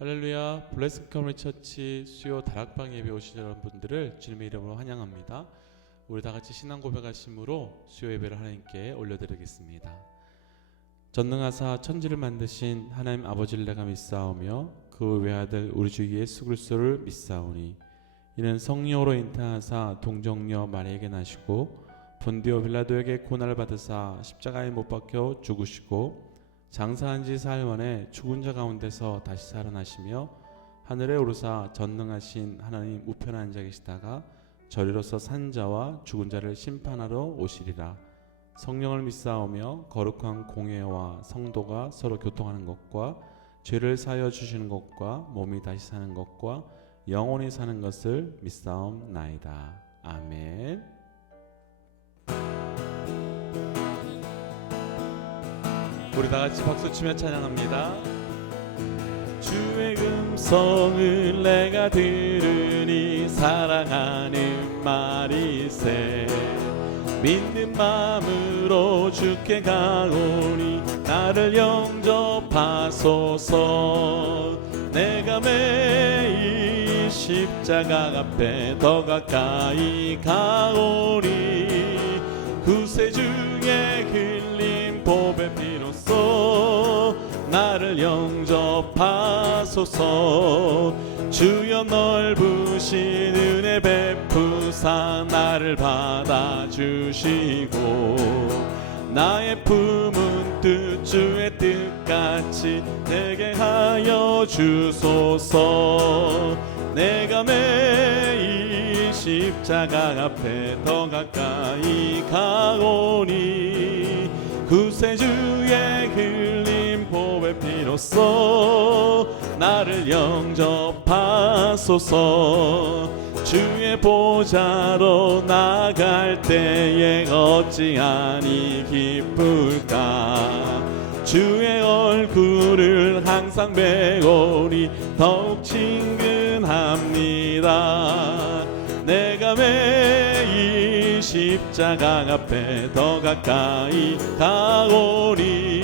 할렐루야. 블레스 커뮤니티 처치 수요 다락방 예배 오신 여러분들을 주님의 이름으로 환영합니다. 우리 다같이 신앙 고백하심으로 수요 예배를 하나님께 올려드리겠습니다. 전능하사 천지를 만드신 하나님 아버지를 내가 믿사오며 그 외아들 우리 주 예수 그리스도를 믿사오니 이는 성령으로 인타하사 동정녀 마리에게 나시고 본디오 빌라도에게 고난을 받으사 십자가에 못 박혀 죽으시고 장사한 지 사흘 만에 죽은 자 가운데서 다시 살아나시며 하늘에 오르사 전능하신 하나님 우편에 앉아 계시다가 저리로서 산 자와 죽은 자를 심판하러 오시리라. 성령을 믿사오며 거룩한 공회와 성도가 서로 교통하는 것과 죄를 사하여 주시는 것과 몸이 다시 사는 것과 영원히 사는 것을 믿사옵나이다. 아멘. 우리 다같이 박수치며 찬양합니다. 주의 음성을 내가 들으니 사랑하는 말이세 믿는 마음으로 주께 가오니 나를 영접하소서. 내가 매일 십자가 앞에 더 가까이 가오니 구세주의 흘린 보배 피로써 나를 영접하소서. 주여 넓으신 은혜 베푸사 나를 받아주시고 나의 품은 뜻 주의 뜻같이 되게 하여 주소서. 내가 매일 십자가 앞에 더 가까이 가오니 구세주의 흘린 보배 피로써 나를 영접하소서. 주의 보좌로 나갈 때에 어찌하니 기쁠까. 주의 얼굴을 항상 배우니 더욱 친근합니다. 내가 매일 십자가 앞에 더 가까이 가오니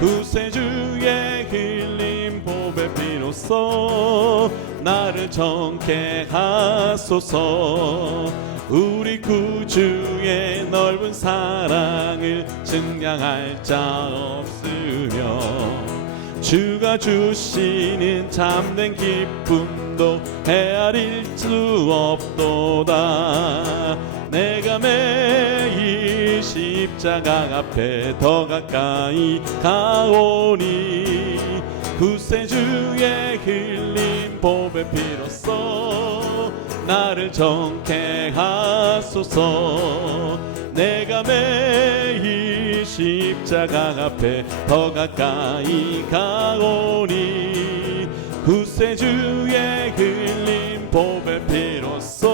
구세주의 흘린 보배 피로써 나를 정케 하소서. 우리 구주의 넓은 사랑을 증량할 자 없으며 주가 주시는 참된 기쁨도 헤아릴 수 없도다. 내가 매일 십자가 앞에 더 가까이 가오니 구세주의 흘린 보배 피로써 나를 정케 하소서. 내가 매일 십자가 앞에 더 가까이 가오니 구세주의 흘린 보배 피로써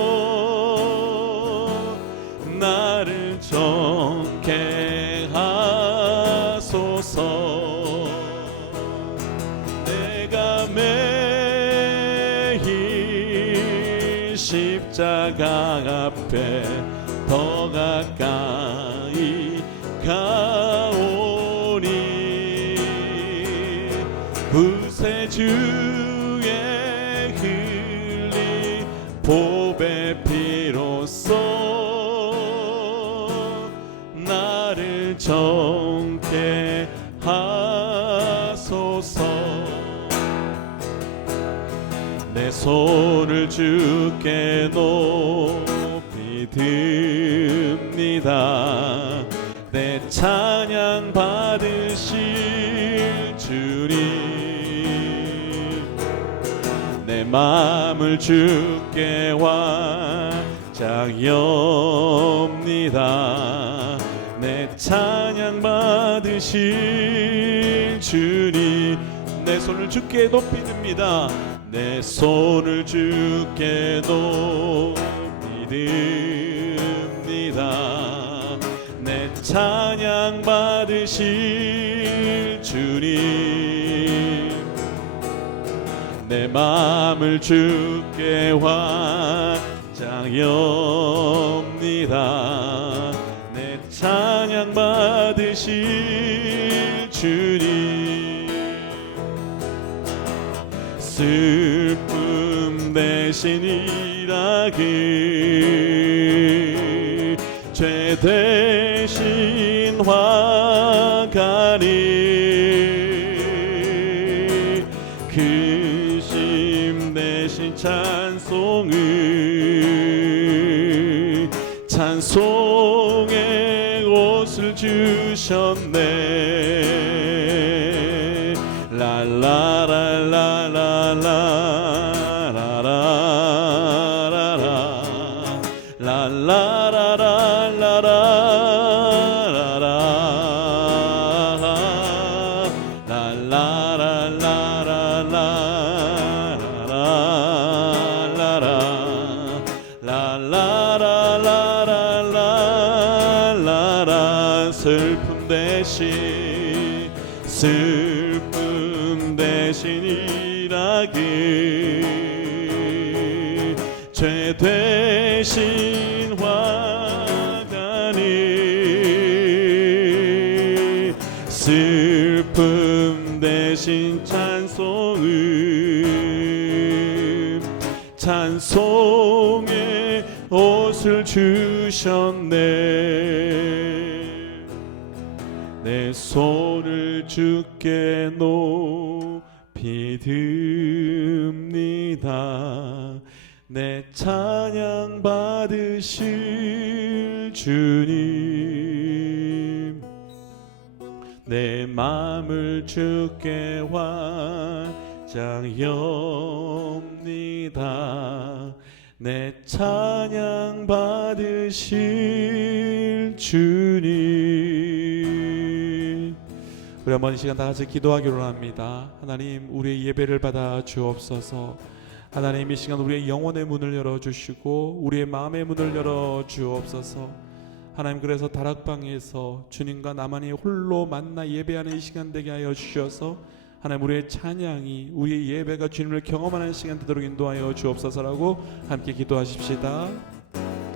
나를 정케 하소서. 내가 매일 십자가 앞에 더 가까이 가오니 구세주의 흘린 보배 피로써 나를 정케 하소서. 내 손을 주께 높이 듭니다. 내 찬양 받으실 주님. 내 마음을 주께 완장엽니다. 내 찬양 받으실 주님. 내 손을 주께 높이 듭니다. 내 손을 주께 높이 듭니다. 내 찬양 받으실 주님. 내 마음을 주께 완장엽니다. 내 찬양 받으실 주님. 슬픔 대신 일하기 죄 대신 화가니 근심 대신 찬송의 옷을 주셨네. 슬픔 대신 일하기 죄 대신 화가니 슬픔 대신 찬송의 옷을 주셨네. 내 손을 주께 높이 듭니다. 내 찬양 받으실 주님, 내 마음을 주께 환장엽니다. 내 찬양 받으실 주님. 우리 한번 이 시간 다 같이 기도하기로 합니다. 하나님, 우리의 예배를 받아 주옵소서. 하나님, 이 시간 우리의 영혼의 문을 열어주시고 우리의 마음의 문을 열어 주옵소서. 하나님, 그래서 다락방에서 주님과 나만이 홀로 만나 예배하는 이 시간 되게 하여 주셔서 하나님, 우리의 찬양이, 우리의 예배가 주님을 경험하는 시간 되도록 인도하여 주옵소서라고 함께 기도하십시다.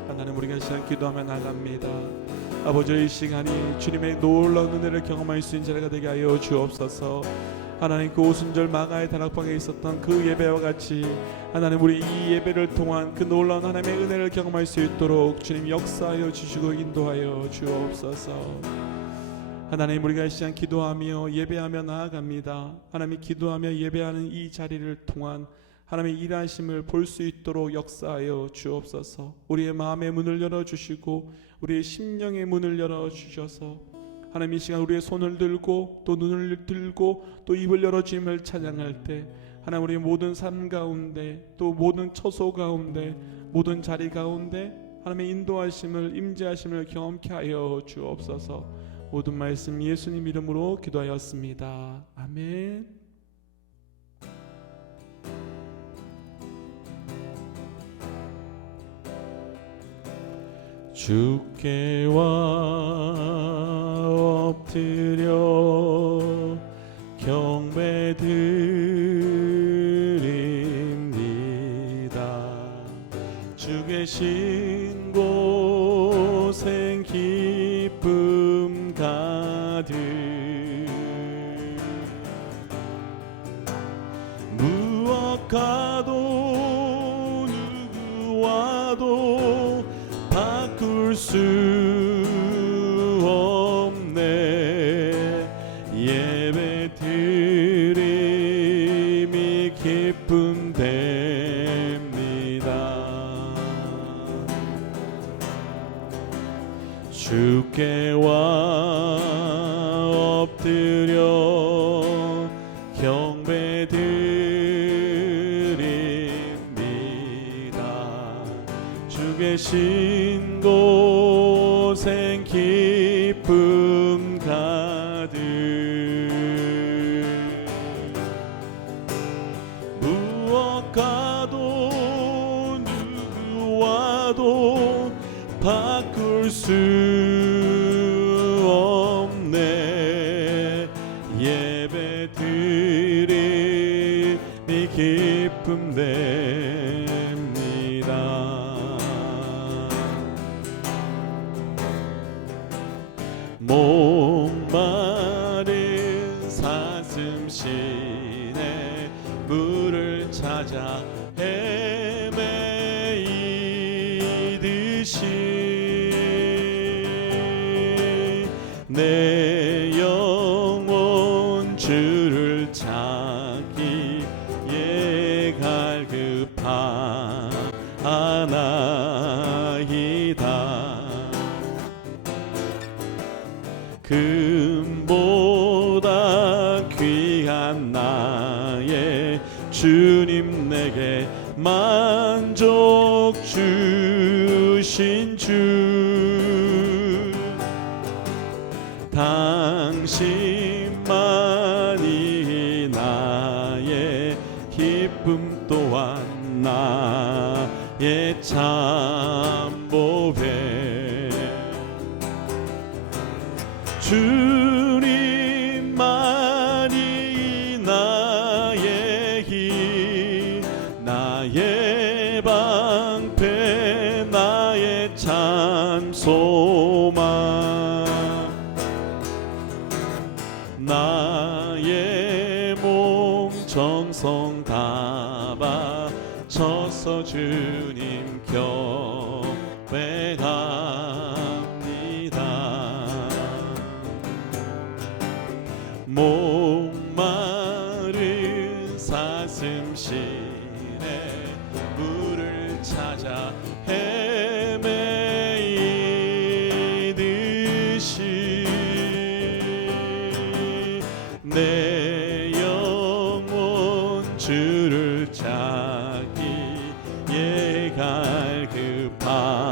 하나님, 우리가 이 시간 기도하며 나갑니다. 아버지, 이 시간이 주님의 놀라운 은혜를 경험할 수 있는 자리가 되게 하여 주옵소서. 하나님, 그 오순절 마가의 다락방에 있었던 그 예배와 같이 하나님, 우리 이 예배를 통한 그 놀라운 하나님의 은혜를 경험할 수 있도록 주님 역사하여 주시고 인도하여 주옵소서. 하나님, 우리가 이 시간 기도하며 예배하며 나아갑니다. 하나님, 기도하며 예배하는 이 자리를 통한 하나님의 일하심을 볼 수 있도록 역사하여 주옵소서. 우리의 마음의 문을 열어주시고 우리의 심령의 문을 열어주셔서 하나님, 이 시간 우리의 손을 들고 또 눈을 들고 또 입을 열어 주님을 찬양할 때 하나님, 우리의 모든 삶 가운데 또 모든 처소 가운데 모든 자리 가운데 하나님의 인도하심을, 임재하심을 경험케 하여 주옵소서. 모든 말씀 예수님 이름으로 기도하였습니다. 아멘. 주께 엎드려 경배드립니다. 주 계신 곳엔 기쁨 가득, 무엇 가도 누구와도 바꿀 수 없네. 예배 드림이 기쁨 됩니다. 주께 엎드려 경배드립니다. 주 계신 곳엔 기쁨 가득, 무엇 가도 누구와도 바꿀 수 없네. 예배 드림이 기쁨 됩니다. 목마른 사슴 시내 물을 찾아 헤매이듯이 내 영혼 주를 찾기에 갈급하나이다. 금보다 귀한 나의 주님, 내게 만족 주신 주, 당신만이 나의 기쁨 또한 나의 참보배. 주님만이 나의 힘, 나의 방패, 나의 참 소망, 나의 몸 정성 다 바쳐서 주님 경배합니다. 목마른 사슴실에 물을 찾아 헤매이듯이 내 영혼 주를 찾기에 갈급하나이다.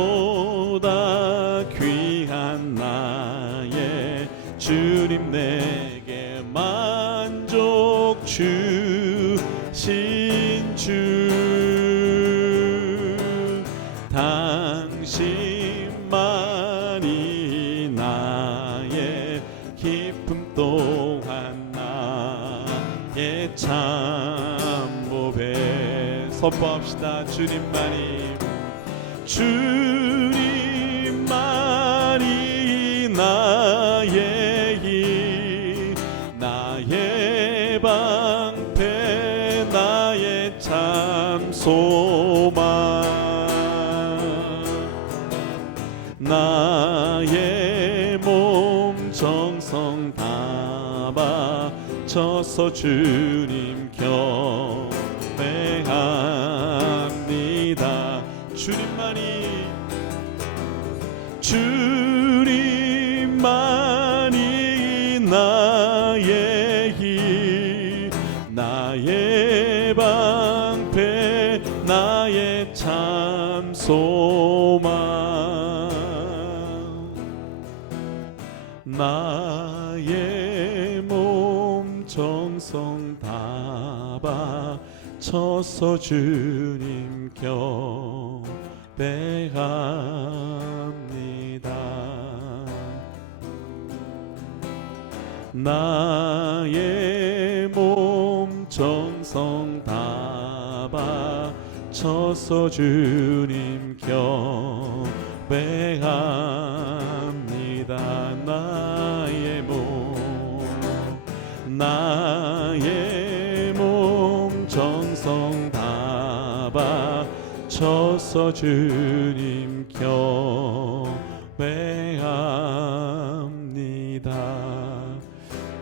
금보다 귀한 나의 주님, 내게 만족 주신 주, 당신만이 나의 기쁨 또한 나의 참보배. 선포합시다. 주님만이 나의 힘, 나의 방패, 나의 참 소망, 나의 몸 정성 다 바쳐서 주님 경배합니다. 주님만이 나의 힘, 나의 방패, 나의 참 소망, 나의 몸 정성 다 바쳐서 주님 경배합니다. 나의 몸 정성 다 바쳐서 주님 경배합니다. 나의 몸 정성 다 바쳐서 주님 경배합니다.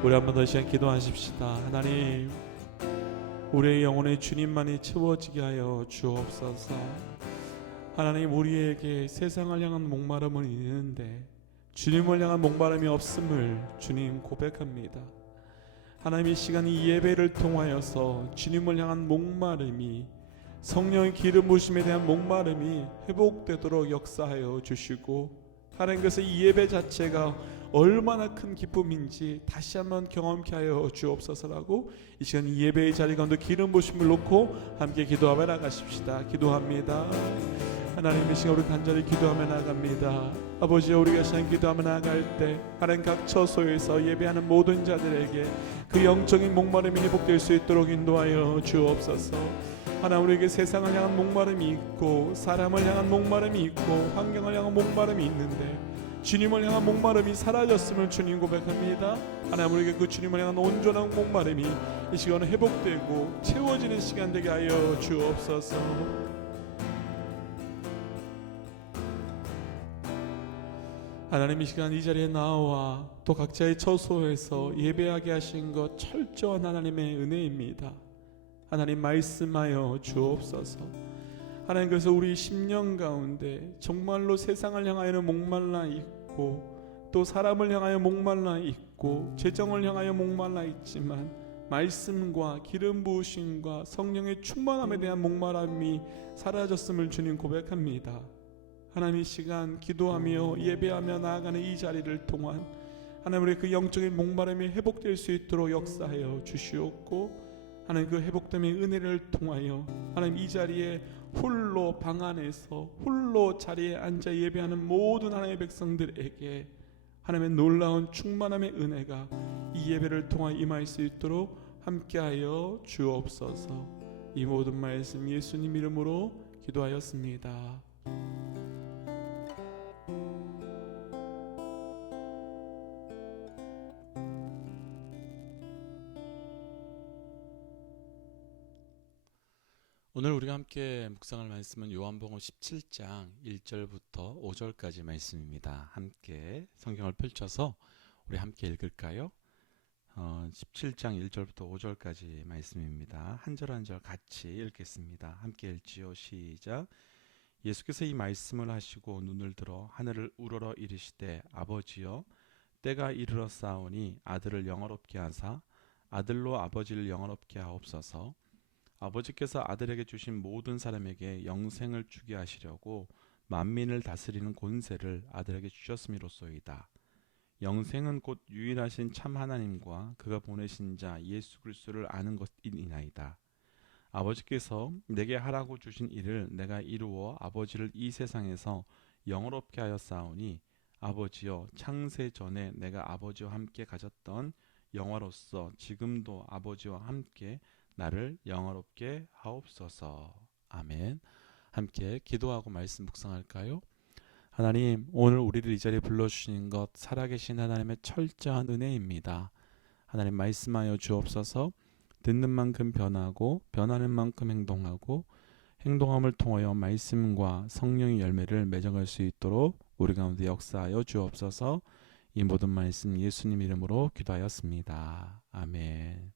우리 한 번 더 시간 기도하십시다. 하나님, 우리의 영혼의 주님만이 채워지게 하여 주옵소서. 하나님, 우리에게 세상을 향한 목마름은 있는데 주님을 향한 목마름이 없음을 주님 고백합니다. 하나님, 이 시간 이 예배를 통하여서 주님을 향한 목마름이, 성령의 기름 부으심에 대한 목마름이 회복되도록 역사하여 주시고, 하나님, 그래서 이 예배 자체가 얼마나 큰 기쁨인지 다시 한번 경험케 하여 주옵소서라고 이 시간 이 예배의 자리 가운데 기름 부으심을 놓고 함께 기도하며 나가십시다. 기도합니다. 하나님, 이 시간 우리 간절히 기도하며 나갑니다. 아버지, 우리가 시간 기도하며 나갈 때 하나님 각 처소에서 예배하는 모든 자들에게 그 영적인 목마름이 회복될 수 있도록 인도하여 주옵소서. 하나님, 우리에게 세상을 향한 목마름이 있고 사람을 향한 목마름이 있고 환경을 향한 목마름이 있는데 주님을 향한 목마름이 사라졌음을 주님 고백합니다. 하나님, 우리에게 그 주님을 향한 온전한 목마름이 이 시간에 회복되고 채워지는 시간 되게 하여 주옵소서. 하나님, 이 시간 이 자리에 나와 또 각자의 처소에서 예배하게 하신 것 철저한 하나님의 은혜입니다. 하나님, 말씀하여 주옵소서. 하나님, 그래서 우리 심령 가운데 정말로 세상을 향하여는 목말라 있고 또 사람을 향하여 목말라 있고 재정을 향하여 목말라 있지만 말씀과 기름 부으심과 성령의 충만함에 대한 목마름이 사라졌음을 주님 고백합니다. 하나님, 이 시간 기도하며 예배하며 나아가는 이 자리를 통한 하나님, 우리 그 영적인 목마름이 회복될 수 있도록 역사하여 주시옵고 하나님, 그 회복됨의 은혜를 통하여 하나님, 이 자리에 홀로 방 안에서 홀로 자리에 앉아 예배하는 모든 하나님의 백성들에게 하나님의 놀라운 충만함의 은혜가 이 예배를 통하여 임할 수 있도록 함께하여 주옵소서. 이 모든 말씀 예수님 이름으로 기도하였습니다. 오늘 우리가 함께 묵상할 말씀은 요한복음 17장 1절부터 5절까지 말씀입니다. 함께 성경을 펼쳐서 우리 함께 읽을까요? 17장 1절부터 5절까지 말씀입니다. 한 절 한 절 같이 읽겠습니다. 함께 읽지요. 시작. 예수께서 이 말씀을 하시고 눈을 들어 하늘을 우러러 이르시되 아버지여, 때가 이르렀사오니 아들을 영화롭게 하사 아들로 아버지를 영화롭게 하옵소서. 아버지께서 아들에게 주신 모든 사람에게 영생을 주게 하시려고 만민을 다스리는 권세를 아들에게 주셨음이로소이다. 영생은 곧 유일하신 참 하나님과 그가 보내신 자 예수 그리스도를 아는 것이니이다. 아버지께서 내게 하라고 주신 일을 내가 이루어 아버지를 이 세상에서 영화롭게 하였사오니 아버지여, 창세 전에 내가 아버지와 함께 가졌던 영화로서 지금도 아버지와 함께 나를 영화롭게 하옵소서. 아멘. 함께 기도하고 말씀 묵상할까요? 하나님, 오늘 우리를 이 자리에 불러주신 것 살아계신 하나님의 철저한 은혜입니다. 하나님, 말씀하여 주옵소서. 듣는 만큼 변하고 변하는 만큼 행동하고 행동함을 통하여 말씀과 성령의 열매를 맺어갈 수 있도록 우리 가운데 역사하여 주옵소서. 이 모든 말씀 예수님 이름으로 기도하였습니다. 아멘.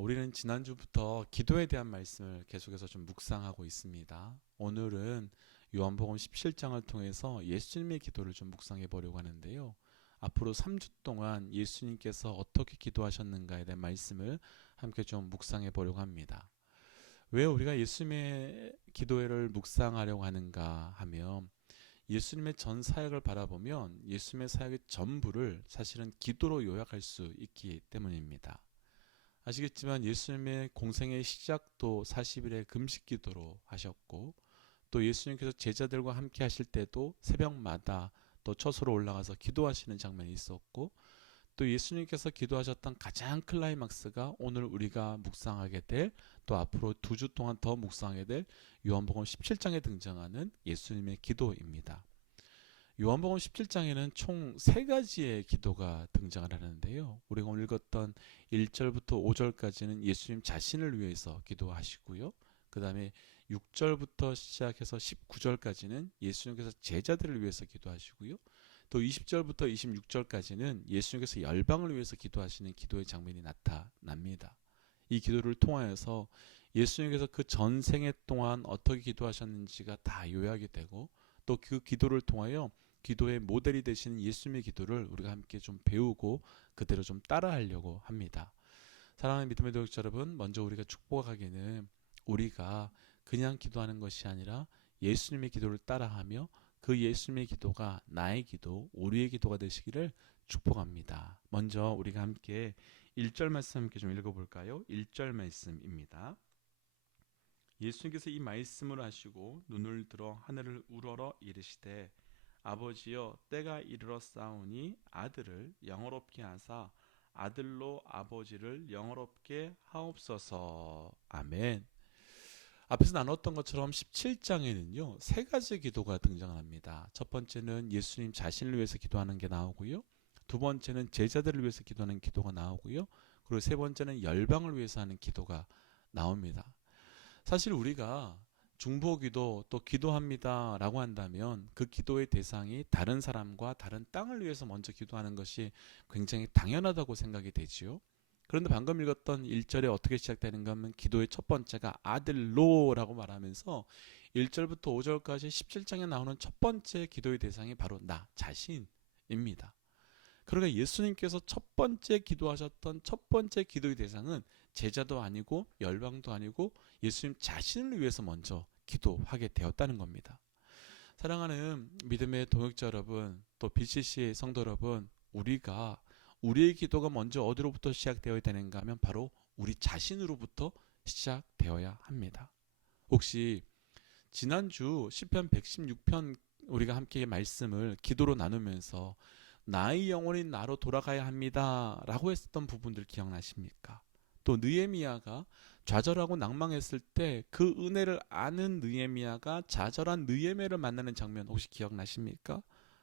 우리는 지난주부터 기도에 대한 말씀을 계속해서 좀 묵상하고 있습니다. 오늘은 요한복음 17장을 통해서 예수님의 기도를 좀 묵상해 보려고 하는데요. 앞으로 3주 동안 예수님께서 어떻게 기도하셨는가에 대한 말씀을 함께 좀 묵상해 보려고 합니다. 왜 우리가 예수님의 기도를 묵상하려고 하는가 하면 예수님의 전 사역을 바라보면 예수님의 사역의 전부를 사실은 기도로 요약할 수 있기 때문입니다. 아시겠지만 예수님의 공생의 시작도 40일의 금식 기도로 하셨고 또 예수님께서 제자들과 함께 하실 때도 새벽마다 또 처소로 올라가서 기도하시는 장면이 있었고 또 예수님께서 기도하셨던 가장 클라이막스가 오늘 우리가 묵상하게 될 또 앞으로 2주 동안 더 묵상하게 될 요한복음 17장에 등장하는 예수님의 기도입니다. 요한복음 17장에는 총 3가지의 기도가 등장을 하는데요. 우리가 오늘 읽었던 1절부터 5절까지는 예수님 자신을 위해서 기도하시고요. 그 다음에 6절부터 시작해서 19절까지는 예수님께서 제자들을 위해서 기도하시고요. 또 20절부터 26절까지는 예수님께서 열방을 위해서 기도하시는 기도의 장면이 나타납니다. 이 기도를 통하여서 예수님께서 그 전생애 동안 어떻게 기도하셨는지가 다 요약이 되고 또 그 기도를 통하여 기도의 모델이 되시는 예수님의 기도를 우리가 함께 좀 배우고 그대로 좀 따라하려고 합니다. 사랑하는 믿음의 동역자 여러분, 먼저 우리가 축복하기는 우리가 그냥 기도하는 것이 아니라 예수님의 기도를 따라하며 그 예수님의 기도가 나의 기도, 우리의 기도가 되시기를 축복합니다. 먼저 우리가 함께 1절 말씀 함께 좀 읽어볼까요? 1절 말씀입니다. 예수님께서 이 말씀을 하시고 눈을 들어 하늘을 우러러 이르시되 아버지여, 때가 이르렀사오니 아들을 영화롭게 하사 아들로 아버지를 영화롭게 하옵소서. 아멘. 앞에서 나눴던 것처럼 17장에는요 3가지 기도가 등장합니다. 첫 번째는 예수님 자신을 위해서 기도하는 게 나오고요, 두 번째는 제자들을 위해서 기도하는 기도가 나오고요, 그리고 세 번째는 열방을 위해서 하는 기도가 나옵니다. 사실 우리가 중보기도 또 기도합니다 라고 한다면 그 기도의 대상이 다른 사람과 다른 땅을 위해서 먼저 기도하는 것이 굉장히 당연하다고 생각이 되지요. 그런데 방금 읽었던 1절에 어떻게 시작되는가 하면 기도의 첫 번째가 아들로 라고 말하면서 1절부터 5절까지 17장에 나오는 첫 번째 기도의 대상이 바로 나 자신입니다. 그러니까 예수님께서 첫 번째 기도하셨던 첫 번째 기도의 대상은 제자도 아니고 열방도 아니고 예수님 자신을 위해서 먼저 기도하게 되었다는 겁니다. 사랑하는 믿음의 동역자 여러분, 또 BCC 성도 여러분, 우리의 기도가 먼저 어디로부터 시작되어야 되는가 하면 바로 우리 자신으로부터 시작되어야 합니다. 혹시 지난주 시편 116편 우리가 함께 말씀을 기도로 나누면서 나의 영혼이 나로 돌아가야 합니다 라고 했었던 부분들 기억나십니까? 또 느헤미야가 좌절하고 낭망했을 때 그 은혜를 아는 느헤미야가 좌절한 느헤미야를 만나는 장면 혹시 기억나십니까?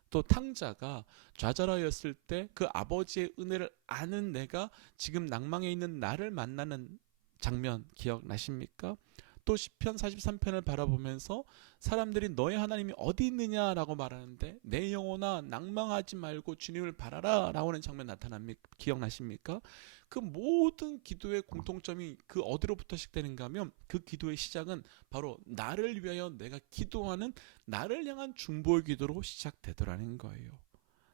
또 탕자가 좌절하였을 때 그 아버지의 은혜를 아는 내가 지금 낭망해 있는 나를 만나는 장면 기억나십니까? 또 시편 43편을 바라보면서 사람들이 너의 하나님이 어디 있느냐라고 말하는데 내 영혼아 낭망하지 말고 주님을 바라라 라고 하는 장면 나타납니까? 기억나십니까? 그 모든 기도의 공통점이 그 어디로부터 시작되는가 하면 그 기도의 시작은 바로 나를 위하여 내가 기도하는 나를 향한 중보의 기도로 시작되더라는 거예요.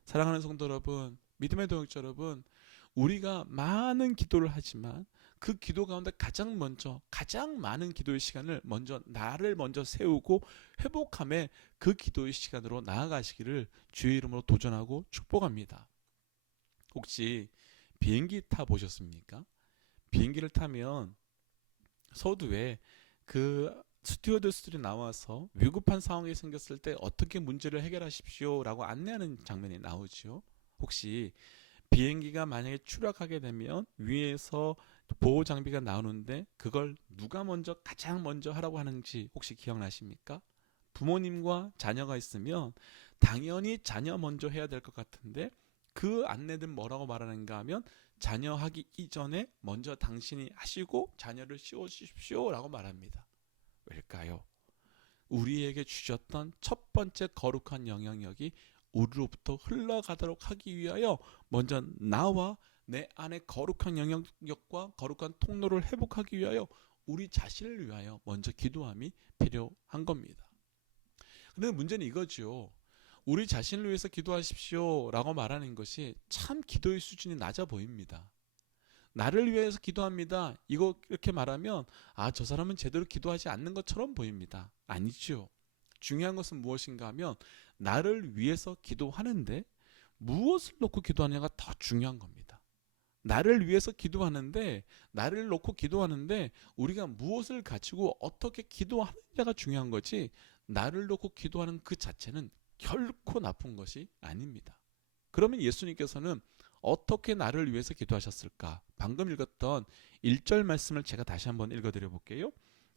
사랑하는 성도 여러분, 믿음의 동역자 여러분, 우리가 많은 기도를 하지만 그 기도 가운데 가장 많은 기도의 시간을 나를 먼저 세우고 회복함에 그 기도의 시간으로 나아가시기를 주의 이름으로 도전하고 축복합니다. 혹시 비행기 타보셨습니까? 비행기를 타면 서두에 그 스튜어디스들이 나와서 위급한 상황이 생겼을 때 어떻게 문제를 해결하십시오 라고 안내하는 장면이 나오죠. 혹시 비행기가 만약에 추락하게 되면 위에서 보호 장비가 나오는데 그걸 누가 가장 먼저 하라고 하는지 혹시 기억나십니까? 부모님과 자녀가 있으면 당연히 자녀 먼저 해야 될 것 같은데 그 안내는 뭐라고 말하는가 하면 자녀 하기 이전에 먼저 당신이 하시고 자녀를 씌워주십시오 라고 말합니다. 왜일까요? 우리에게 주셨던 첫 번째 거룩한 영향력이 우리로부터 흘러가도록 하기 위하여 먼저 나와 내 안에 거룩한 영향력과 거룩한 통로를 회복하기 위하여 우리 자신을 위하여 먼저 기도함이 필요한 겁니다. 그런데 문제는 이거죠. 우리 자신을 위해서 기도하십시오 라고 말하는 것이 참 기도의 수준이 낮아 보입니다. 나를 위해서 기도합니다 이렇게 말하면 저 사람은 제대로 기도하지 않는 것처럼 보입니다. 아니죠. 중요한 것은 무엇인가 하면 나를 위해서 기도하는데 무엇을 놓고 기도하느냐가 더 중요한 겁니다. 나를 위해서 기도하는데 우리가 무엇을 가지고 어떻게 기도하느냐가 중요한 거지 나를 놓고 기도하는 그 자체는 결코 나쁜 것이 아닙니다. 그러면 예수님께서는 어떻게 나를 위해서 기도하셨을까? 방금 읽었던 1절 말씀을 제가 다시 한번 읽어드려 볼게요.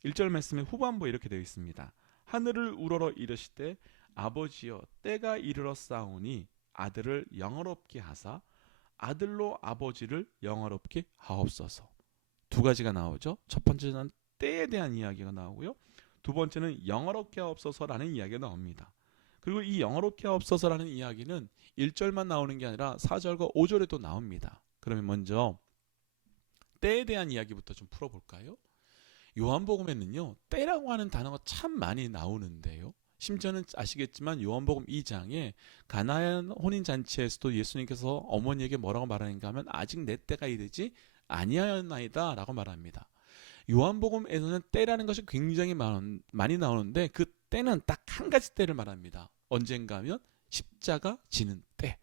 1절 말씀의 후반부에 이렇게 되어 있습니다. 하늘을 우러러 이르시되 아버지여 때가 이르러 싸우니 아들을 영화롭게 하사 아들로 아버지를 영화롭게 하옵소서. 두 가지가 나오죠. 첫 번째는 때에 대한 이야기가 나오고요. 두 번째는 영화롭게 하옵소서라는 이야기가 나옵니다. 그리고 이 영화롭게 하옵소서라는 이야기는 1절만 나오는 게 아니라 4절과 5절에도 나옵니다. 그러면 먼저 때에 대한 이야기부터 좀 풀어볼까요? 요한복음에는요 때라고 하는 단어가 참 많이 나오는데요, 심지어는 아시겠지만 요한복음 2장에 가나안 혼인잔치에서도 예수님께서 어머니에게 뭐라고 말하는가 하면 아직 내 때가 이르지 아니하였나이다 라고 말합니다. 요한복음에서는 때라는 것이 굉장히 많이 나오는데 그 때는 딱 한 가지 때를 말합니다. 언젠가 하면 십자가 지는 때,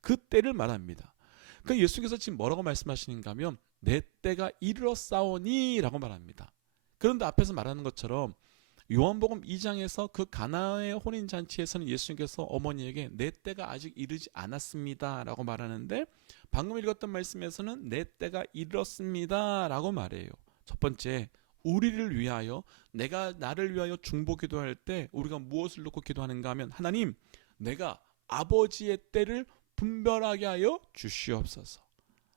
그 때를 말합니다. 그러니까 예수께서 지금 뭐라고 말씀하시는가 하면 내 때가 이르렀사오니 라고 말합니다. 그런데 앞에서 말하는 것처럼 요한복음 2장에서 그 가나의 혼인잔치에서는 예수님께서 어머니에게 내 때가 아직 이르지 않았습니다 라고 말하는데, 방금 읽었던 말씀에서는 내 때가 이르렀습니다 라고 말해요. 첫 번째, 우리를 위하여, 내가 나를 위하여 중보 기도할 때 우리가 무엇을 놓고 기도하는가 하면, 하나님, 내가 아버지의 때를 분별하게 하여 주시옵소서.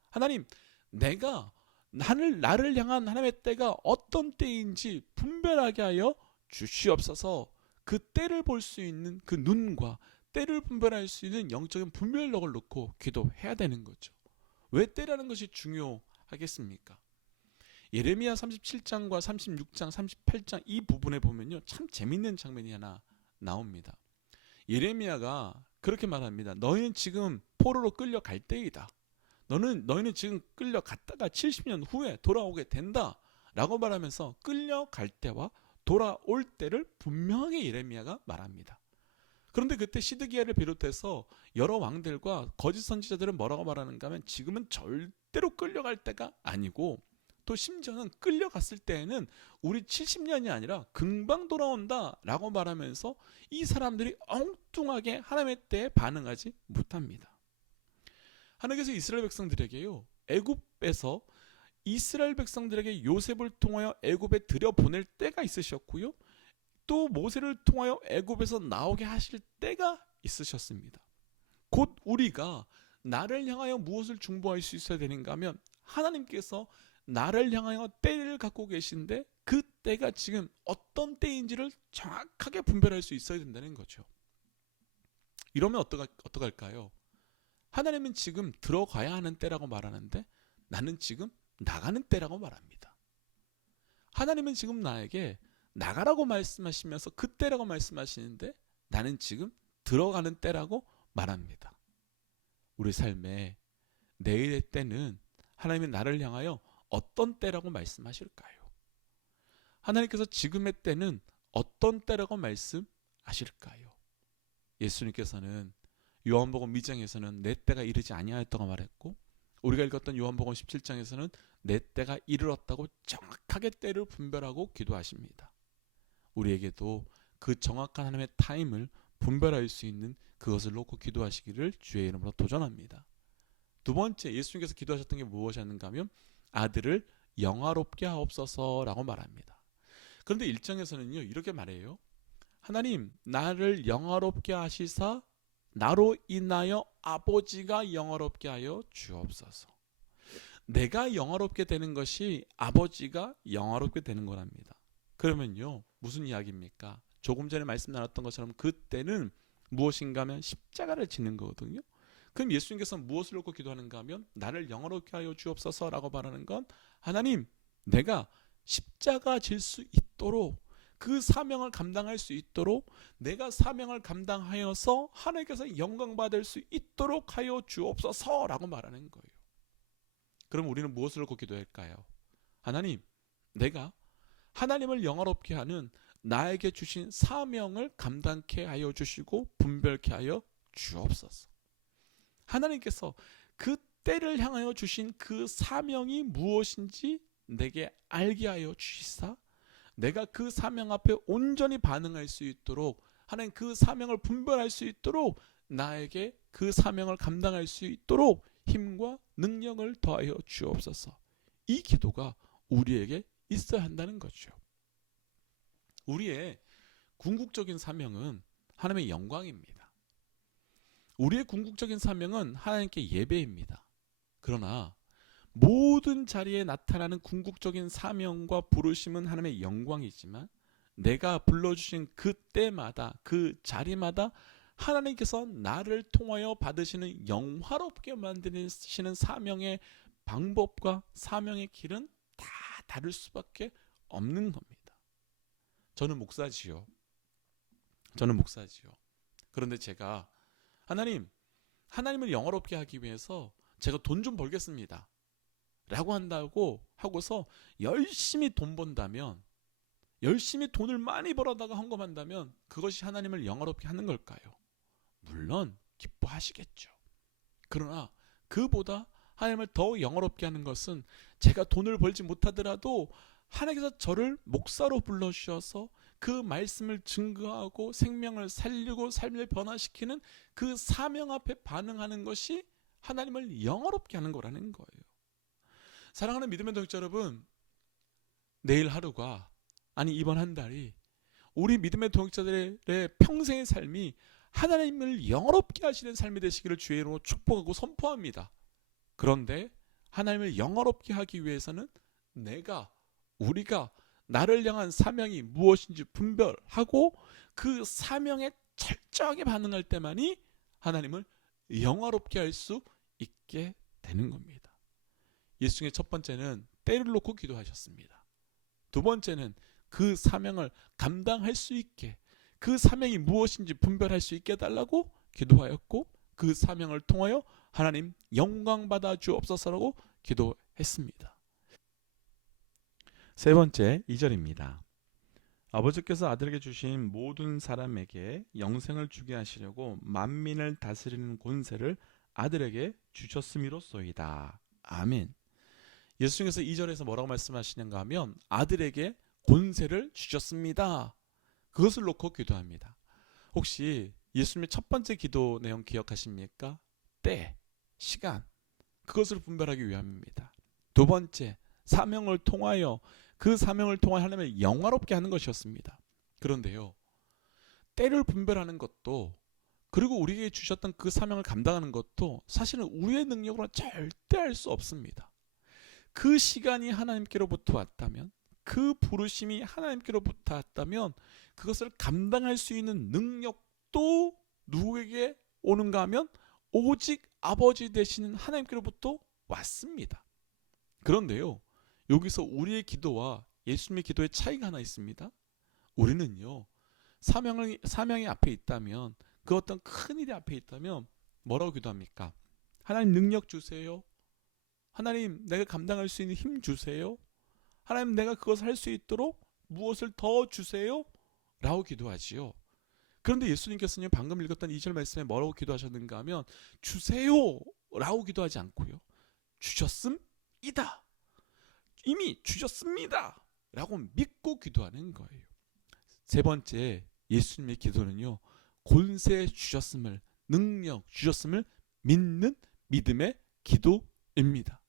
하나님, 내가 나를 향한 하나님의 때가 어떤 때인지 분별하게 하여 주시옵소서. 그 때를 볼 수 있는 그 눈과 때를 분별할 수 있는 영적인 분별력을 놓고 기도해야 되는 거죠. 왜 때라는 것이 중요하겠습니까? 예레미야 37장과 36장, 38장 이 부분에 보면요, 참 재밌는 장면이 하나 나옵니다. 예레미야가 그렇게 말합니다. 너희는 지금 포로로 끌려갈 때이다. 너희는 지금 끌려갔다가 70년 후에 돌아오게 된다 라고 말하면서 끌려갈 때와 돌아올 때를 분명하게 예레미야가 말합니다. 그런데 그때 시드기야를 비롯해서 여러 왕들과 거짓 선지자들은 뭐라고 말하는가 하면, 지금은 절대로 끌려갈 때가 아니고, 또 심지어는 끌려갔을 때에는 우리 70년이 아니라 금방 돌아온다 라고 말하면서 이 사람들이 엉뚱하게 하나님의 때에 반응하지 못합니다. 하나님께서 이스라엘 백성들에게요, 애굽에서 이스라엘 백성들에게 요셉을 통하여 애굽에 들여보낼 때가 있으셨고요, 또 모세를 통하여 애굽에서 나오게 하실 때가 있으셨습니다. 곧 우리가 나를 향하여 무엇을 중보할 수 있어야 되는가 하면, 하나님께서 나를 향하여 때를 갖고 계신데 그 때가 지금 어떤 때인지를 정확하게 분별할 수 있어야 된다는 거죠. 이러면 어떡할까요? 하나님은 지금 들어가야 하는 때라고 말하는데 나는 지금 나가는 때라고 말합니다. 하나님은 지금 나에게 나가라고 말씀하시면서 그 때라고 말씀하시는데 나는 지금 들어가는 때라고 말합니다. 우리 삶의 내일의 때는 하나님이 나를 향하여 어떤 때라고 말씀하실까요? 하나님께서 지금의 때는 어떤 때라고 말씀하실까요? 예수님께서는 요한복음 2장에서는 내 때가 이르지 아니하였다고 말했고, 우리가 읽었던 요한복음 17장에서는 내 때가 이르렀다고 정확하게 때를 분별하고 기도하십니다. 우리에게도 그 정확한 하나님의 타임을 분별할 수 있는 그것을 놓고 기도하시기를 주의 이름으로 도전합니다. 두 번째, 예수님께서 기도하셨던 게 무엇이었는가 하면 아들을 영화롭게 하옵소서라고 말합니다. 그런데 1장에서는요 이렇게 말해요. 하나님, 나를 영화롭게 하시사 나로 인하여 아버지가 영화롭게 하여 주옵소서. 내가 영화롭게 되는 것이 아버지가 영화롭게 되는 거랍니다. 그러면요 무슨 이야기입니까? 조금 전에 말씀 나눴던 것처럼 그때는 무엇인가 하면 십자가를 지는 거거든요. 그럼 예수님께서 무엇을 놓고 기도하는가 하면 나를 영화롭게 하여 주옵소서라고 말하는 건, 하나님, 내가 십자가 질 수 있도록, 그 사명을 감당할 수 있도록, 내가 사명을 감당하여서 하나님께서 영광 받을 수 있도록 하여 주옵소서라고 말하는 거예요. 그럼 우리는 무엇을 놓고 기도할까요? 하나님, 내가 하나님을 영화롭게 하는 나에게 주신 사명을 감당케 하여 주시고 분별케 하여 주옵소서. 하나님께서 그 때를 향하여 주신 그 사명이 무엇인지 내게 알게 하여 주시사 내가 그 사명 앞에 온전히 반응할 수 있도록, 하나님 그 사명을 분별할 수 있도록 나에게 그 사명을 감당할 수 있도록 힘과 능력을 더하여 주옵소서. 이 기도가 우리에게 있어야 한다는 거죠. 우리의 궁극적인 사명은 하나님의 영광입니다. 우리의 궁극적인 사명은 하나님께 예배입니다. 그러나 모든 자리에 나타나는 궁극적인 사명과 부르심은 하나님의 영광이지만, 내가 불러주신 그 때마다 그 자리마다 하나님께서 나를 통하여 받으시는 영화롭게 만드시는 사명의 방법과 사명의 길은 다 다를 수밖에 없는 겁니다. 저는 목사지요. 그런데 제가 하나님을 영화롭게 하기 위해서 제가 돈 좀 벌겠습니다 라고 한다고 하고서 열심히 돈 번다면, 열심히 돈을 많이 벌어다가 헌금한다면 그것이 하나님을 영화롭게 하는 걸까요? 물론 기뻐하시겠죠. 그러나 그보다 하나님을 더 영화롭게 하는 것은, 제가 돈을 벌지 못하더라도 하나님께서 저를 목사로 불러주셔서 그 말씀을 증거하고 생명을 살리고 삶을 변화시키는 그 사명 앞에 반응하는 것이 하나님을 영화롭게 하는 거라는 거예요. 사랑하는 믿음의 동역자 여러분, 내일 하루가, 아니 이번 한 달이 우리 믿음의 동역자들의 평생의 삶이 하나님을 영화롭게 하시는 삶이 되시기를 주의 이름으로 축복하고 선포합니다. 그런데 하나님을 영화롭게 하기 위해서는 우리가 나를 향한 사명이 무엇인지 분별하고 그 사명에 철저하게 반응할 때만이 하나님을 영화롭게 할 수 있게 되는 겁니다. 예수 중에 첫 번째는 때를 놓고 기도하셨습니다. 두 번째는 그 사명을 감당할 수 있게, 그 사명이 무엇인지 분별할 수 있게 해달라고 기도하였고, 그 사명을 통하여 하나님 영광 받아 주옵소서라고 기도했습니다. 세 번째 2절입니다. 아버지께서 아들에게 주신 모든 사람에게 영생을 주게 하시려고 만민을 다스리는 권세를 아들에게 주셨음이로소이다. 아멘. 예수님께서 2절에서 뭐라고 말씀하시는가 하면 아들에게 권세를 주셨습니다. 그것을 놓고 기도합니다. 혹시 예수님의 첫 번째 기도 내용 기억하십니까? 때, 시간, 그것을 분별하기 위함입니다. 두 번째, 사명을 통하여, 그 사명을 통하여 하나님을 영화롭게 하는 것이었습니다. 그런데요, 때를 분별하는 것도, 그리고 우리에게 주셨던 그 사명을 감당하는 것도 사실은 우리의 능력으로는 절대 할 수 없습니다. 그 시간이 하나님께로부터 왔다면, 그 부르심이 하나님께로부터 왔다면 그것을 감당할 수 있는 능력도 누구에게 오는가 하면 오직 아버지 되시는 하나님께로부터 왔습니다. 그런데요, 여기서 우리의 기도와 예수님의 기도의 차이가 하나 있습니다. 우리는요, 사명이 앞에 있다면, 그 어떤 큰 일이 앞에 있다면 뭐라고 기도합니까? 하나님 능력 주세요. 하나님 내가 감당할 수 있는 힘 주세요. 하나님 내가 그것을 할 수 있도록 무엇을 더 주세요? 라고 기도하지요. 그런데 예수님께서는 방금 읽었던 2절 말씀에 뭐라고 기도하셨는가 하면 주세요 라고 기도하지 않고요, 주셨습니다, 이미 주셨습니다 라고 믿고 기도하는 거예요. 세 번째 예수님의 기도는요, 권세 주셨음을, 능력 주셨음을 믿는 믿음의 기도입니다.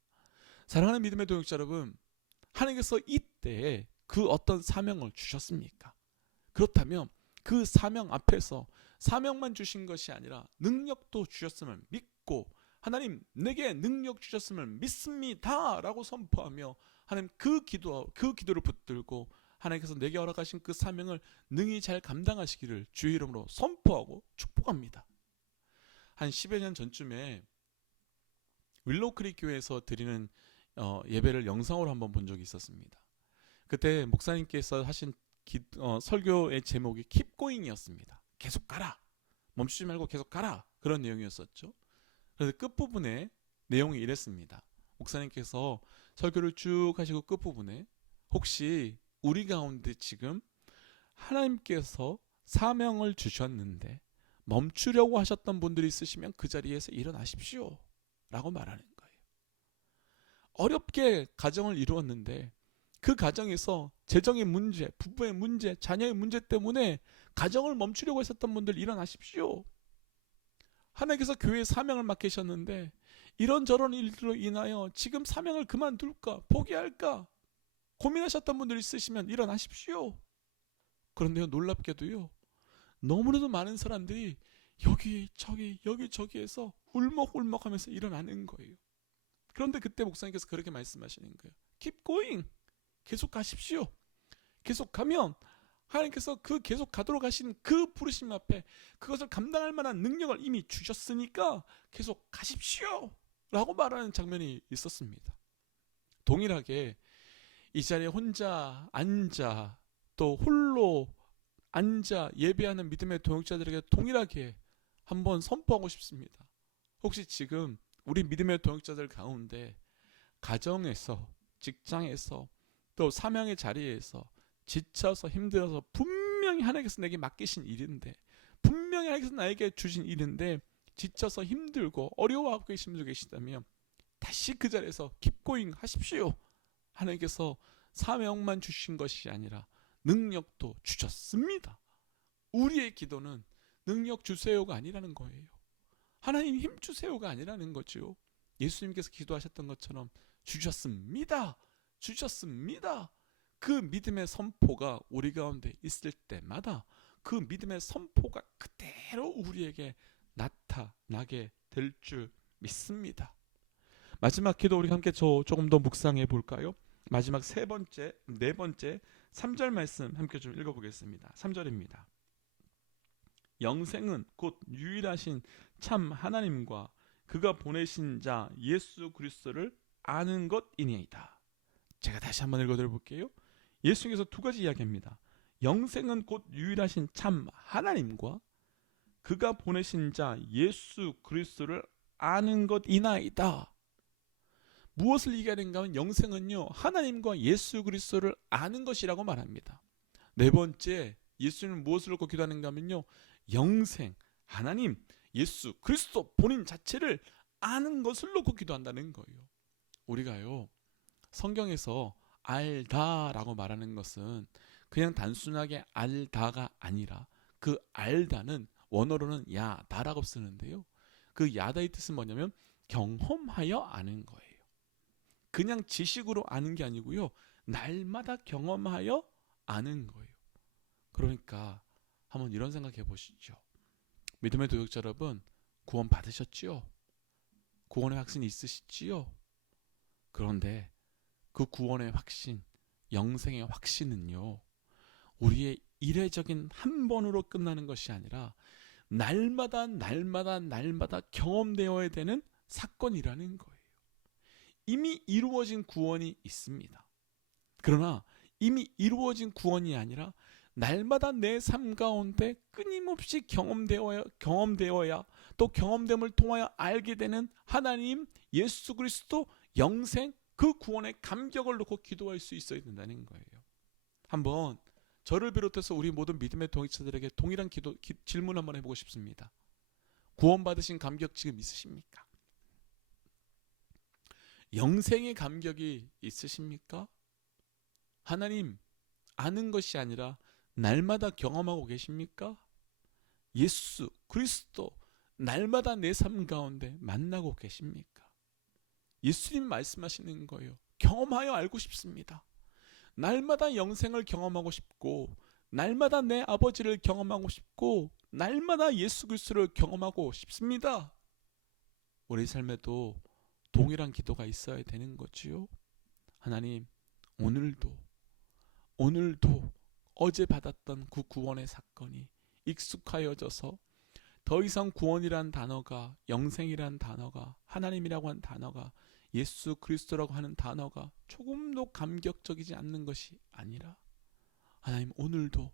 사랑하는 믿음의 동역자 여러분, 하나님께서 이때에 그 어떤 사명을 주셨습니까? 그렇다면 그 사명 앞에서 사명만 주신 것이 아니라 능력도 주셨음을 믿고, 하나님 내게 능력 주셨음을 믿습니다 라고 선포하며 하나님 그 기도를 붙들고 하나님께서 내게 허락하신 그 사명을 능히 잘 감당하시기를 주의 이름으로 선포하고 축복합니다. 한 10여 년 전쯤에 윌로우크릭 교회에서 드리는 예배를 영상으로 한번 본 적이 있었습니다. 그때 목사님께서 하신 설교의 제목이 Keep Going이었습니다. 계속 가라, 멈추지 말고 계속 가라, 그런 내용이었었죠. 그래서 끝부분에 내용이 이랬습니다. 목사님께서 설교를 쭉 하시고 끝부분에 혹시 우리 가운데 지금 하나님께서 사명을 주셨는데 멈추려고 하셨던 분들이 있으시면 그 자리에서 일어나십시오 라고 말하는 거예요. 어렵게 가정을 이루었는데 그 가정에서 재정의 문제, 부부의 문제, 자녀의 문제 때문에 가정을 멈추려고 했었던 분들 일어나십시오. 하나님께서 교회에 사명을 맡기셨는데 이런저런 일들로 인하여 지금 사명을 그만둘까, 포기할까 고민하셨던 분들 있으시면 일어나십시오. 그런데요, 놀랍게도요, 너무나도 많은 사람들이 여기저기에서 울먹울먹하면서 일어나는 거예요. 그런데 그때 목사님께서 그렇게 말씀하시는 거예요. Keep going, 계속 가십시오. 계속 가면 하나님께서 그 계속 가도록 하신 그 부르심 앞에 그것을 감당할 만한 능력을 이미 주셨으니까 계속 가십시오 라고 말하는 장면이 있었습니다. 동일하게 이 자리에 혼자 앉아 또 홀로 앉아 예배하는 믿음의 동역자들에게 동일하게 한번 선포하고 싶습니다. 혹시 지금 우리 믿음의 동역자들 가운데 가정에서, 직장에서, 또 사명의 자리에서 지쳐서 힘들어서 분명히 하나님께서 내게 맡기신 일인데, 분명히 하나님께서 나에게 주신 일인데 지쳐서 힘들고 어려워하고 계신 분들 계시다면 다시 그 자리에서 keep going 하십시오. 하나님께서 사명만 주신 것이 아니라 능력도 주셨습니다. 우리의 기도는 능력 주세요가 아니라는 거예요. 하나님 힘 주세요가 아니라는 거죠. 예수님께서 기도하셨던 것처럼 주셨습니다. 주셨습니다. 그 믿음의 선포가 우리 가운데 있을 때마다 그 믿음의 선포가 그대로 우리에게 나타나게 될 줄 믿습니다. 마지막 기도 우리 함께 조금 더 묵상해 볼까요? 마지막 네 번째 3절 말씀 함께 좀 읽어보겠습니다. 3절입니다. 영생은 곧 유일하신 참 하나님과 그가 보내신 자 예수 그리스도를 아는 것이니이다. 제가 다시 한번 읽어드려 볼게요. 예수님께서 두 가지 이야기합니다. 영생은 곧 유일하신 참 하나님과 그가 보내신 자 예수 그리스도를 아는 것이나이다. 무엇을 얘기하는가 하면 영생은요, 하나님과 예수 그리스도를 아는 것이라고 말합니다. 네 번째, 예수님은 무엇을 놓고 기도하는가 하면요, 영생, 하나님, 예수 그리스도 본인 자체를 아는 것을 놓고 기도한다는 거예요. 우리가요, 성경에서 알다라고 말하는 것은 그냥 단순하게 알다가 아니라 그 알다는 원어로는 야다라고 쓰는데요, 그 야다의 뜻은 뭐냐면 경험하여 아는 거예요. 그냥 지식으로 아는 게 아니고요, 날마다 경험하여 아는 거예요. 그러니까 한번 이런 생각해 보시죠. 믿음의 도역자 여러분, 구원 받으셨지요? 구원의 확신이 있으시지요? 그런데 그 구원의 확신, 영생의 확신은요, 우리의 이례적인 한 번으로 끝나는 것이 아니라 날마다 경험되어야 되는 사건이라는 거예요. 이미 이루어진 구원이 있습니다. 그러나 이미 이루어진 구원이 아니라 날마다 내 삶 가운데 끊임없이 경험되어야 또 경험됨을 통하여 알게 되는 하나님, 예수 그리스도, 영생, 그 구원의 감격을 놓고 기도할 수 있어야 된다는 거예요. 한번 저를 비롯해서 우리 모든 믿음의 동역자들에게 동일한 질문 한번 해보고 싶습니다. 구원받으신 감격 지금 있으십니까? 영생의 감격이 있으십니까? 하나님 아는 것이 아니라 날마다 경험하고 계십니까? 예수 그리스도 날마다 내 삶 가운데 만나고 계십니까? 예수님 말씀하시는 거예요. 경험하여 알고 싶습니다. 날마다 영생을 경험하고 싶고, 날마다 내 아버지를 경험하고 싶고, 날마다 예수 그리스도를 경험하고 싶습니다. 우리 삶에도 동일한 기도가 있어야 되는 거지요. 하나님, 오늘도 어제 받았던 그 구원의 사건이 익숙하여져서 더 이상 구원이란 단어가, 영생이란 단어가, 하나님이라고 하는 단어가, 예수 그리스도라고 하는 단어가 조금도 감격적이지 않는 것이 아니라, 하나님 오늘도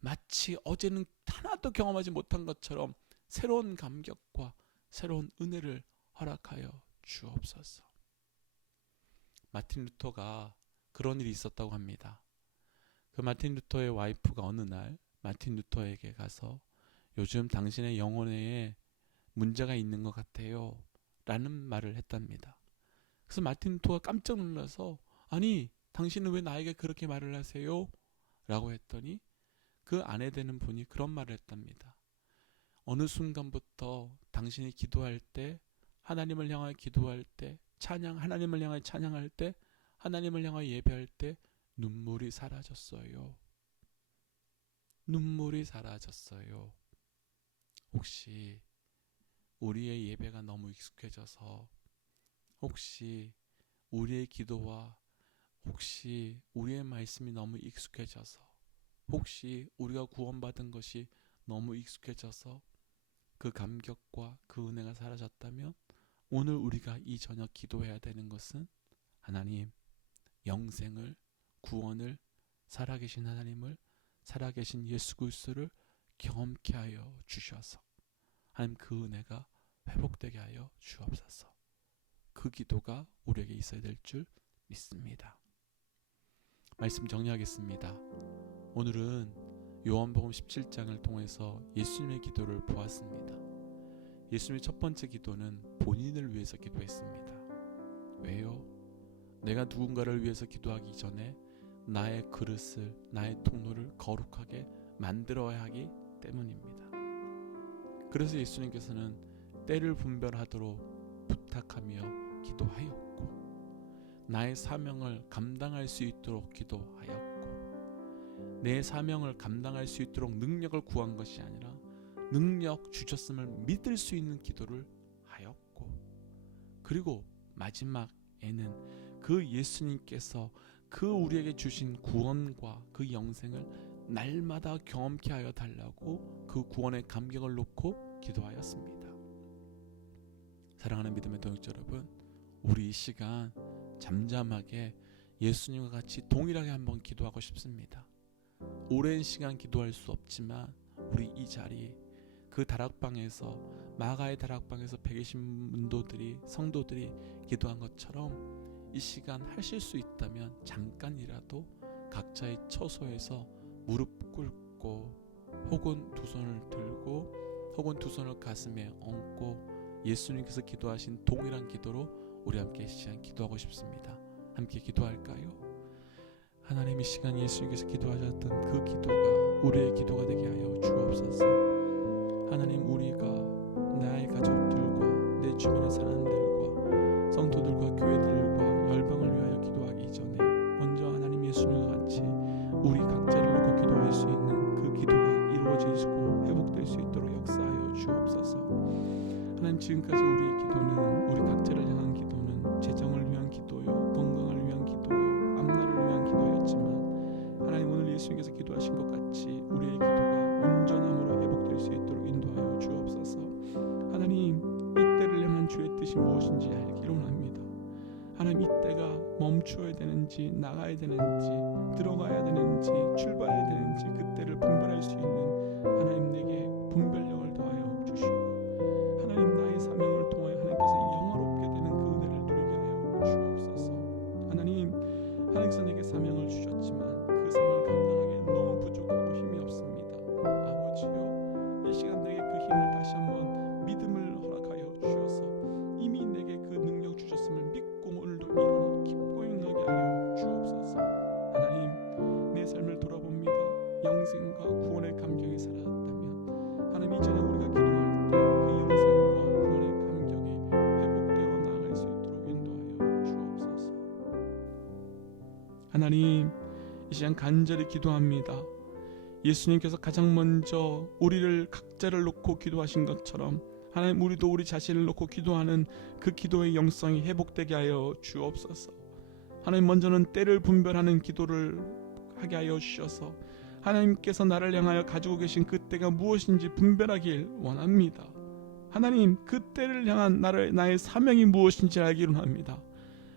마치 어제는 하나도 경험하지 못한 것처럼 새로운 감격과 새로운 은혜를 허락하여 주옵소서. 마틴 루터가 그런 일이 있었다고 합니다. 그 마틴 루터의 와이프가 어느 날 마틴 루터에게 가서 요즘 당신의 영혼에 문제가 있는 것 같아요 라는 말을 했답니다. 그래서 마틴 루터가 깜짝 놀라서, 아니 당신은 왜 나에게 그렇게 말을 하세요? 라고 했더니 그 아내 되는 분이 그런 말을 했답니다. 어느 순간부터 당신이 기도할 때, 하나님을 향하여 기도할 때, 하나님을 향하여 찬양할 때, 하나님을 향하여 예배할 때 눈물이 사라졌어요. 눈물이 사라졌어요. 혹시 우리의 예배가 너무 익숙해져서, 혹시 우리의 기도와 혹시 우리의 말씀이 너무 익숙해져서, 혹시 우리가 구원받은 것이 너무 익숙해져서 그 감격과 그 은혜가 사라졌다면, 오늘 우리가 이 저녁 기도해야 되는 것은, 하나님 영생을, 구원을, 살아계신 하나님을, 살아계신 예수 그리스도를 경험케 하여 주셔서 하나님 그 은혜가 회복되게 하여 주옵소서. 그 기도가 우리에게 있어야 될 줄 믿습니다. 말씀 정리하겠습니다. 오늘은 요한복음 17장을 통해서 예수님의 기도를 보았습니다. 예수님의 첫 번째 기도는 본인을 위해서 기도했습니다. 왜요? 내가 누군가를 위해서 기도하기 전에 나의 그릇을, 나의 통로를 거룩하게 만들어야 하기 때문입니다. 그래서 예수님께서는 때를 분별하도록 부탁하며 기도하였고, 나의 사명을 감당할 수 있도록 기도하였고, 내 사명을 감당할 수 있도록 능력을 구한 것이 아니라 능력 주셨음을 믿을 수 있는 기도를 하였고, 그리고 마지막에는 그 예수님께서 그 우리에게 주신 구원과 그 영생을 날마다 경험케 하여 달라고 그 구원의 감격을 놓고 기도하였습니다. 사랑하는 믿음의 동역자 여러분, 우리 이 시간 잠잠하게 예수님과 같이 동일하게 한번 기도하고 싶습니다. 오랜 시간 기도할 수 없지만 우리 이 자리, 그 다락방에서, 마가의 다락방에서 120 성도들이 기도한 것처럼 이 시간 하실 수 있다면 잠깐이라도 각자의 처소에서 무릎 꿇고, 혹은 두 손을 들고, 혹은 두 손을 가슴에 얹고 예수님께서 기도하신 동일한 기도로 우리 함께 이 시간 기도하고 싶습니다. 함께 기도할까요? 하나님, 이 시간 예수님께서 기도하셨던 그 기도가 우리의 기도가 되게 하여 주옵소서. 하나님, 우리가 나의 가족들과 내 주변의 사람들과 성도들과 교회들과 열방을 위하여 기도하기 전에 먼저 하나님 예수님과 같이 우리 각자를 놓고 기도할 수 있는 그 기도가 이루어지고 회복될 수 있도록 역사하여 주옵소서. 하나님, 지금까지 우리의 기도는, 우리 각자를 향한 기도는 재정을 위한 기도요, 건강을 위한 기도요, 앞날을 위한 기도였지만 하나님, 오늘 예수님께서 기도하신 것 같이 우리의 기도가 온전함으로 회복될 수 있도록 인도하여 주옵소서. 하나님, 이때를 향한 주의 뜻이 무엇인지 알기로 합니다. 하나님, 이때가 멈추어야 되는지, 나가야 되는지, 들어가야 되는지, 출발해야 되는지 그때를 분별할 수 있는 하나님, 내게 분별력을 더하여 주시고, 하나님, 나의 사명을 통하여 하나님께서 영화롭게 되는 그 은혜를 누리게 하여 주옵소서. 하나님, 하나님께서 내게 사명을 주셨지만 그 사명을 감당하기에 너무 부족하고 힘이 없습니다. 아버지요, 이 시간 내게 그 힘을 다시 한번 믿음을 허락하여 주셔서 이미 내게 그 능력 주셨음을 믿고 오늘도 일어나 기뻐 행하게 하여 주옵소서. 하나님, 내 삶을 돌아봅니다. 영생과 구원의 감격에 살아왔다면 하나님, 이전에 우리가 기도할 때 그 영생과 구원의 감격이 회복되어 나아갈 수 있도록 인도하여 주옵소서. 하나님, 이 시간 간절히 기도합니다. 예수님께서 가장 먼저 우리를 각자를 놓고 기도하신 것처럼 하나님, 우리도 우리 자신을 놓고 기도하는 그 기도의 영성이 회복되게 하여 주옵소서. 하나님, 먼저는 때를 분별하는 기도를 하게 하여 주셔서 하나님께서 나를 향하여 가지고 계신 그 때가 무엇인지 분별하길 원합니다. 하나님, 그 때를 향한 나의 사명이 무엇인지 알기로 합니다.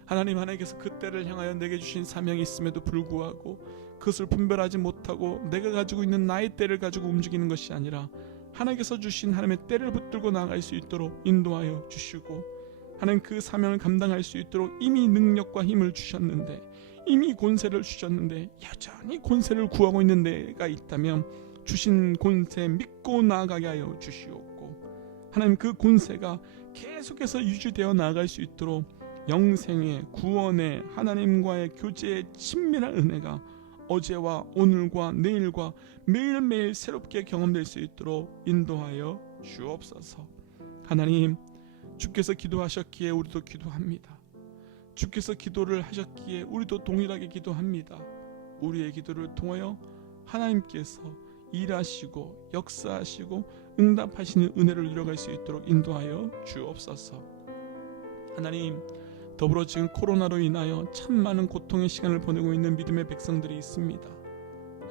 하나님, 하나님께서 그 때를 향하여 내게 주신 사명이 있음에도 불구하고 그것을 분별하지 못하고 내가 가지고 있는 나의 때를 가지고 움직이는 것이 아니라 하나님께서 주신 하나님의 때를 붙들고 나아갈 수 있도록 인도하여 주시고, 하나님, 그 사명을 감당할 수 있도록 이미 능력과 힘을 주셨는데, 이미 권세를 주셨는데 여전히 권세를 구하고 있는 데가 있다면 주신 권세 믿고 나아가게 하여 주시옵고, 하나님, 그 권세가 계속해서 유지되어 나아갈 수 있도록 영생의, 구원의, 하나님과의 교제의 친밀한 은혜가 어제와 오늘과 내일과 매일매일 새롭게 경험될 수 있도록 인도하여 주옵소서. 하나님, 주께서 기도하셨기에 우리도 기도합니다. 주께서 기도를 하셨기에 우리도 동일하게 기도합니다. 우리의 기도를 통하여 하나님께서 일하시고 역사하시고 응답하시는 은혜를 누려갈 수 있도록 인도하여 주옵소서. 하나님, 더불어 지금 코로나로 인하여 참 많은 고통의 시간을 보내고 있는 믿음의 백성들이 있습니다.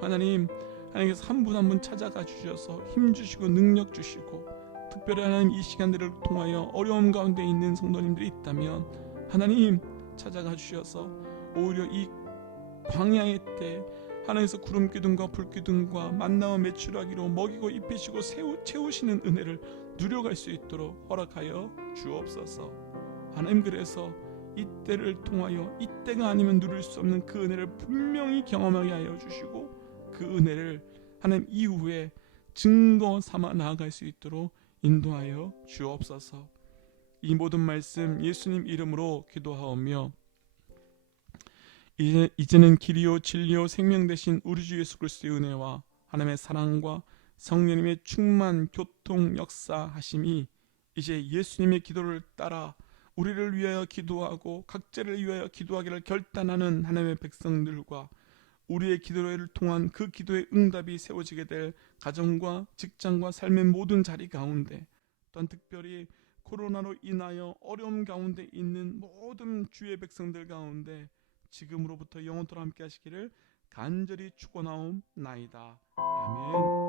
하나님, 하나님께서 한 분 한 분 찾아가 주셔서 힘 주시고 능력 주시고, 특별히 하나님, 이 시간들을 통하여 어려움 가운데 있는 성도님들이 있다면 하나님, 찾아가 주셔서 오히려 이 광야의 때 하나님께서 구름 기둥과 불 기둥과 만나와 메추라기로 먹이고 입히시고 채우시는 은혜를 누려갈 수 있도록 허락하여 주옵소서. 하나님, 그래서 이때를 통하여 이때가 아니면 누릴 수 없는 그 은혜를 분명히 경험하게 하여 주시고, 그 은혜를 하나님 이후에 증거 삼아 나아갈 수 있도록 인도하여 주옵소서. 이 모든 말씀 예수님 이름으로 기도하오며 이제는 길이요 진리요 생명 되신 우리 주 예수 그리스도의 은혜와 하나님의 사랑과 성령님의 충만 교통 역사하심이 이제 예수님의 기도를 따라 우리를 위하여 기도하고 각자를 위하여 기도하기를 결단하는 하나님의 백성들과 우리의 기도를 통한 그 기도의 응답이 세워지게 될 가정과 직장과 삶의 모든 자리 가운데, 또한 특별히 코로나로 인하여 어려움 가운데 있는 모든 주의 백성들 가운데 지금으로부터 영원토록 함께 하시기를 간절히 축원하옵나이다. 아멘.